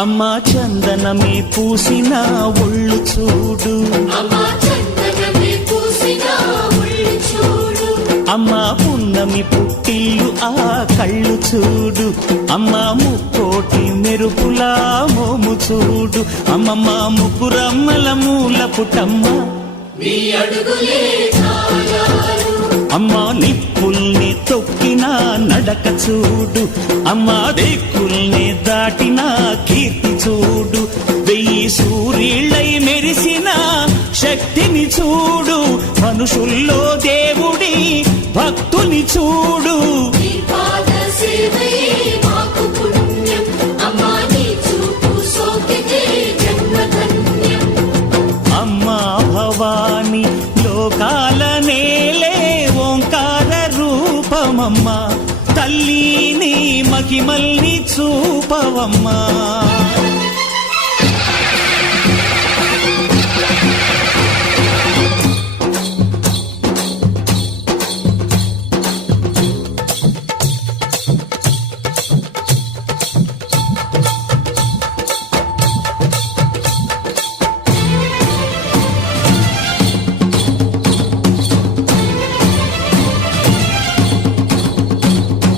అమ్మా చందనమే పూసిన ఒళ్ళు చూడు, అమ్మా పున్నమి పుట్టిల్లు ఆ కళ్ళు చూడు, అమ్మా ముక్కోటి మెరుపులా మోము చూడు, అమ్మమ్మ ముగ్గురమ్మల మూల పుటమ్మ అమ్మా నిప్పుల్ని తొక్కిన నడక చూడు, అమ్మా దిక్కుల్ని దాటిన కీర్తి చూడు, 1000 సూర్యుళ్ళై మెరిసిన శక్తిని చూడు, మనుషుల్లో దేవుడి భక్తుని చూడు. అమ్మా భవాని లోకాల నేలే ఓంకార రూపమమ్మా, తల్లిని మహిమల్ని చూపవమ్మా.